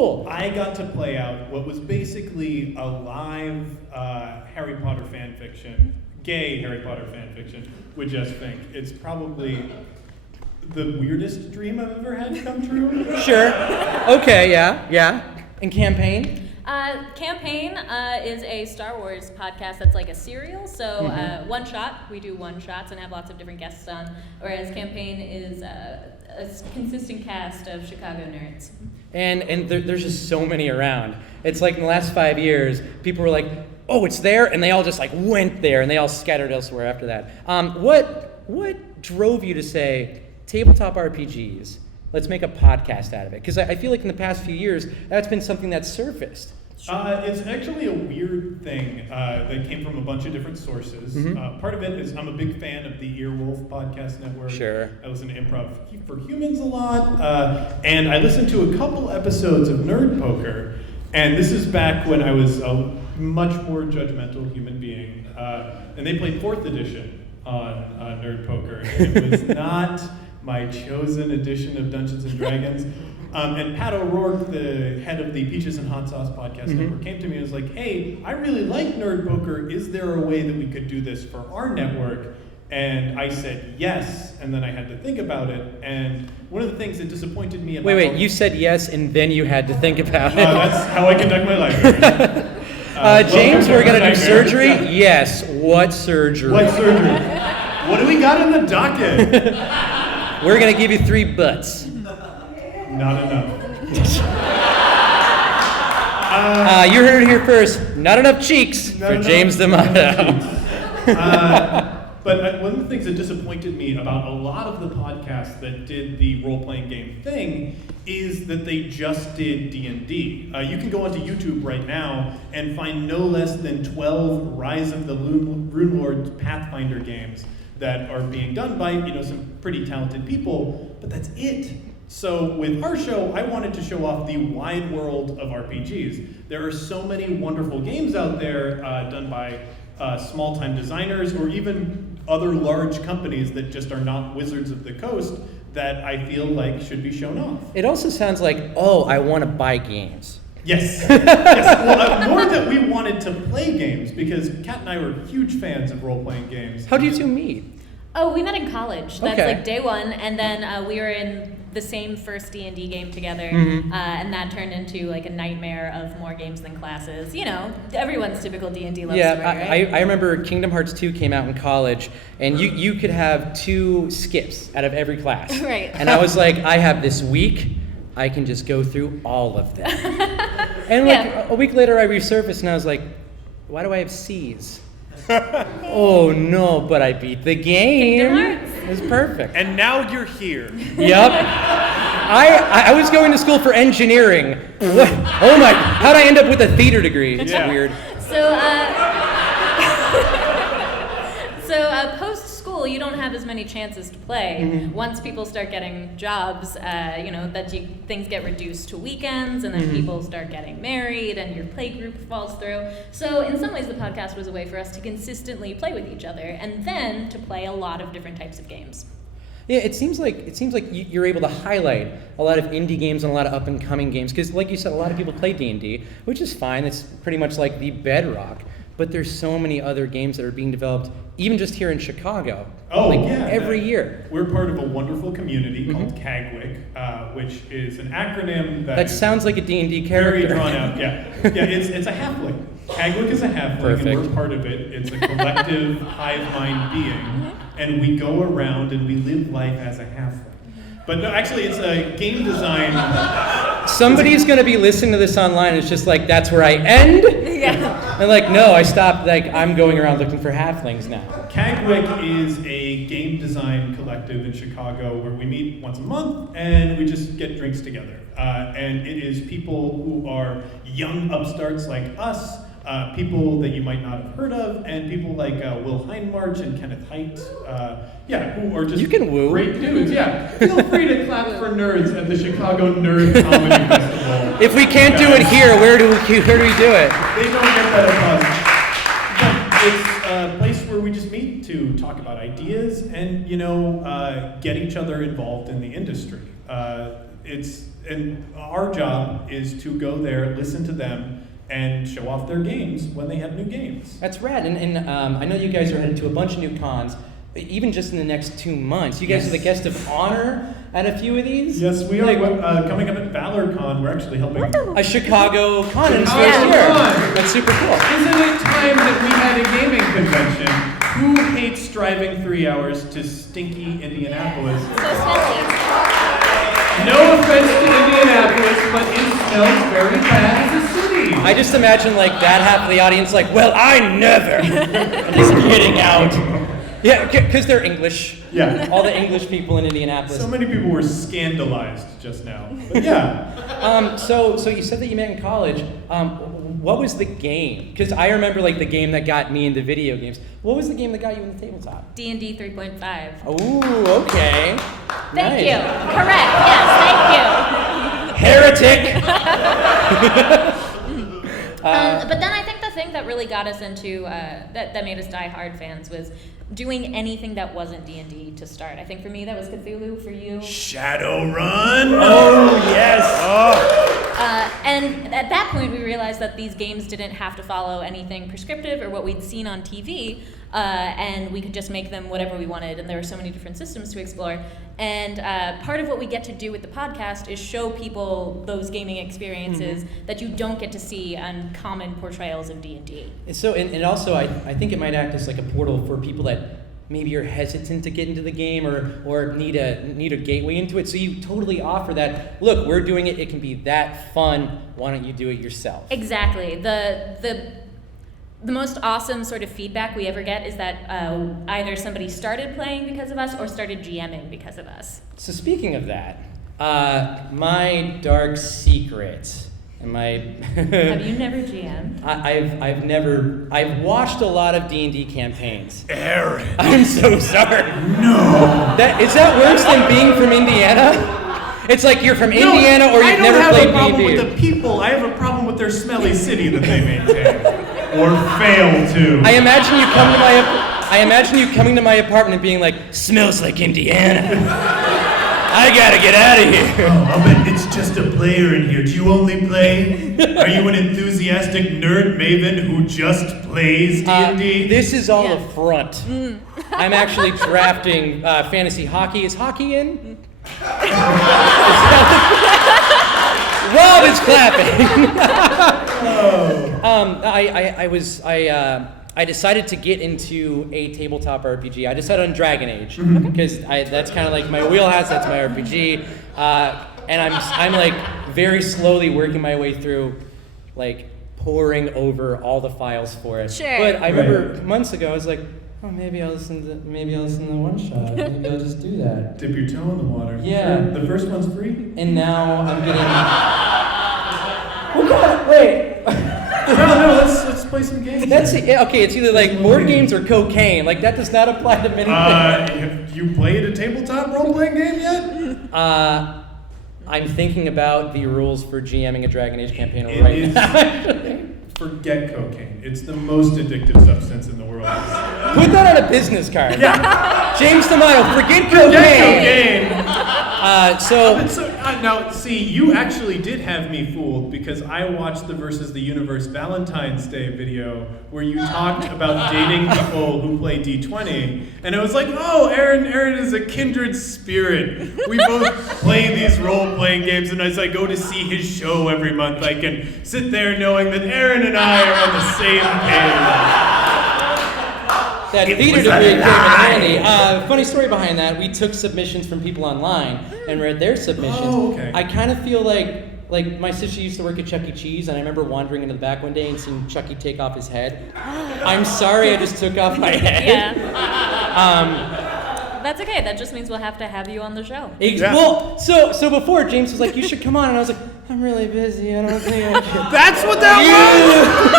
Cool. I got to play out what was basically a live Harry Potter fan fiction, gay Harry Potter fan fiction, with Jess Fink. It's probably the weirdest dream I've ever had come true. Sure. Okay, yeah. And Campaign? Campaign is a Star Wars podcast that's like a serial. So one shot, we do one shots and have lots of different guests on. Whereas Campaign is a consistent cast of Chicago nerds. And there's just so many around. It's like in the last 5 years, people were like, oh, it's there, and they all just like went there, and they all scattered elsewhere after that. What drove you to say, tabletop RPGs, let's make a podcast out of it? Because I feel like in the past few years, that's been something that's surfaced. It's actually a weird thing that came from a bunch of different sources. Part of it is I'm a big fan of the Earwolf podcast network. Sure. I listen to Improv for Humans a lot, and I listened to a couple episodes of Nerd Poker, and this is back when I was a much more judgmental human being, and they played 4th edition on Nerd Poker, and it was not my chosen edition of Dungeons & Dragons. And Pat O'Rourke, the head of the Peaches and Hot Sauce podcast network, came to me and was like, hey, I really like Nerd Poker. Is there a way that we could do this for our network? And I said yes, and then I had to think about it. And one of the things that disappointed me about... Wait, you said yes, and then you had to think about it? That's how I conduct my life. James, we're going to do surgery? Yes. What surgery? What surgery? What do we got in the docket? We're going to give you 3 butts. Not enough. You heard it here first. Not enough cheeks for James D'Amato. But one of the things that disappointed me about a lot of the podcasts that did the role-playing game thing is that they just did D&D. You can go onto YouTube right now and find no less than 12 Rise of the Rune Lord Pathfinder games that are being done by some pretty talented people, but that's it. So with our show, I wanted to show off the wide world of RPGs. There are so many wonderful games out there done by small-time designers or even other large companies that just are not Wizards of the Coast that I feel like should be shown off. It also sounds like, I want to buy games. Yes. Yes. Well, more that we wanted to play games because Kat and I were huge fans of role-playing games. How did you two meet? Oh, we met in college. That's Okay. like day one, and then we were in the same first D&D game together, and that turned into like a nightmare of more games than classes. Everyone's typical D&D love story, right? I remember Kingdom Hearts 2 came out in college, and you could have 2 skips out of every class. Right. And I was like, I have this week, I can just go through all of them. And like a week later, I resurfaced, and I was like, why do I have C's? Oh no, but I beat the game. Kingdom Hearts. It was perfect. And now you're here. Yep. I was going to school for engineering. What? Oh my, how'd I end up with a theater degree? It's weird. So post-school, you don't have as many chances to play. Once people start getting jobs, things get reduced to weekends, and then people start getting married, and your play group falls through. So in some ways, the podcast was a way for us to consistently play with each other, and then to play a lot of different types of games. Yeah, it seems like you're able to highlight a lot of indie games and a lot of up-and-coming games, because like you said, a lot of people play D&D, which is fine. It's pretty much like the bedrock. But there's so many other games that are being developed, even just here in Chicago. Every year. We're part of a wonderful community called CAGWIC, which is an acronym that sounds like a D&D character. Very drawn out, yeah. It's a halfling. CAGWIC is a halfling, Perfect. and we're part of it. It's a collective hive mind being, and we go around and we live life as a halfling. But no, actually, it's a game design. Somebody's going to be listening to this online, and it's just like, that's where I end? Yeah. And like, no, I stopped, I'm going around looking for halflings now. CAGWIC is a game design collective in Chicago where we meet once a month and we just get drinks together. And it is people who are young upstarts like us, people that you might not have heard of, and people like Will Heinmarch and Kenneth Haidt, who are just You can woo. great dudes. Yeah, feel free to clap for nerds at the Chicago Nerd Comedy Festival. If we can't do it here, where do we do it? They don't get that at But it's a place where we just meet to talk about ideas and, get each other involved in the industry. and our job is to go there, listen to them, and show off their games when they have new games. That's rad. And I know you guys are headed to a bunch of new cons, even just in the next 2 months. You guys are the guest of honor at a few of these? Yes, we are. Coming up at ValorCon, we're actually helping. A Chicago con in its first Chicago year. Con. That's super cool. Isn't it time that we had a gaming convention? Who hates driving 3 hours to stinky Indianapolis? So smelly. No offense to Indianapolis, but it smells very bad as a city. I just imagine like that half of the audience like, well, I never. And just getting out. Yeah, because they're English. Yeah. All the English people in Indianapolis. So many people were scandalized just now. But yeah. So you said that you met in college. What was the game? Because I remember like the game that got me into video games. What was the game that got you in the tabletop? D&D 3.5. Ooh, okay. Thank Nice. you. Correct. Yes, thank you. Heretic. But then I think the thing that really got us into that made us die-hard fans was doing anything that wasn't D&D to start. I think for me that was Cthulhu. For you, Shadowrun. Oh yes. and at that point we realized that these games didn't have to follow anything prescriptive or what we'd seen on TV, and we could just make them whatever we wanted. And there were so many different systems to explore. And part of what we get to do with the podcast is show people those gaming experiences that you don't get to see on common portrayals of D&D. So, and also, I think it might act as like a portal for people that maybe are hesitant to get into the game or need a gateway into it. So you totally offer that. Look, we're doing it. It can be that fun. Why don't you do it yourself? Exactly. The most awesome sort of feedback we ever get is that either somebody started playing because of us or started GMing because of us. So speaking of that, my dark secret. Have you never GM'd? I've watched a lot of D&D campaigns. Aaron. I'm so sorry. No. Is that worse than being from Indiana? It's like you're from Indiana or you've never played D&D. I don't have a problem with the people. I have a problem with their smelly city that they maintain. Or fail to. I imagine you coming to my apartment and being like, smells like Indiana. I gotta get out of here. Oh, I'll bet it's just a player in here. Do you only play? Are you an enthusiastic nerd maven who just plays D&D? This is all a front. I'm actually drafting fantasy hockey. Is hockey in? Rob is clapping. I decided to get into a tabletop RPG. I decided on Dragon Age because that's kind of like my wheelhouse. That's my RPG, and I'm like very slowly working my way through, like poring over all the files for it. Sure. But I remember months ago I was like, oh, maybe I'll listen to one shot. Maybe I'll just do that. Dip your toe in the water. Yeah. The first one's free? And now I'm getting. Oh God! Wait. No, let's play some games. That's it. Okay. It's either like board games or cocaine. Like that does not apply to many things. Have you played a tabletop role-playing game yet? I'm thinking about the rules for GMing a Dragon Age campaign right now. Forget cocaine. It's the most addictive substance in the world. Put that on a business card. Yeah. James D'Amato, forget cocaine. Now, see, you actually did have me fooled because I watched the VStheUNIVERSE Valentine's Day video where you talked about dating people who play D20, and I was like, oh, Aaron is a kindred spirit. We both play these role-playing games, and as I go to see his show every month, I can sit there knowing that Aaron and I are on the same page. That theater degree came in handy. Funny story behind that, we took submissions from people online and read their submissions. Oh, okay. I kind of feel like my sister used to work at Chuck E. Cheese, and I remember wandering into the back one day and seeing Chucky take off his head. I'm sorry I just took off my head. Yeah. That's okay. That just means we'll have to have you on the show. Well, so before James was like, you should come on, and I was like, I'm really busy. I don't think I should. That's what that was?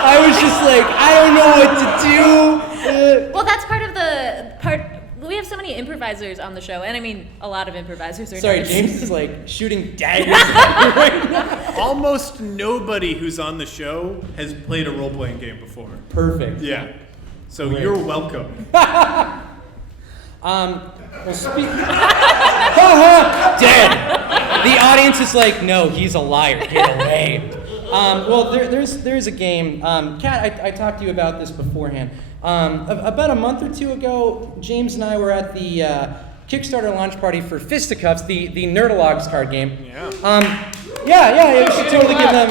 I was just like, I don't know what to do. Well, that's part of the part. We have so many improvisers on the show, and I mean, a lot of improvisers are Sorry, nerds. James is like shooting daggers at me right now. Almost nobody who's on the show has played a role-playing game before. Perfect. Yeah. So Great. you're welcome. Well, dead. The audience is like, no, he's a liar. Get away. Well, there's a game. Kat, I talked to you about this beforehand. About a month or two ago, James and I were at the Kickstarter launch party for Fisticuffs, the Nerdalogs card game. Yeah. Yeah, you should totally give them